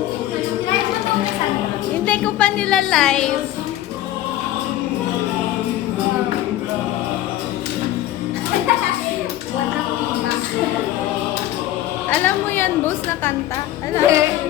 Try mo to, Cassandra. Hindi ko pa nila live. Walang pita. Alam mo yan, boss, na kanta? Alam? Hindi.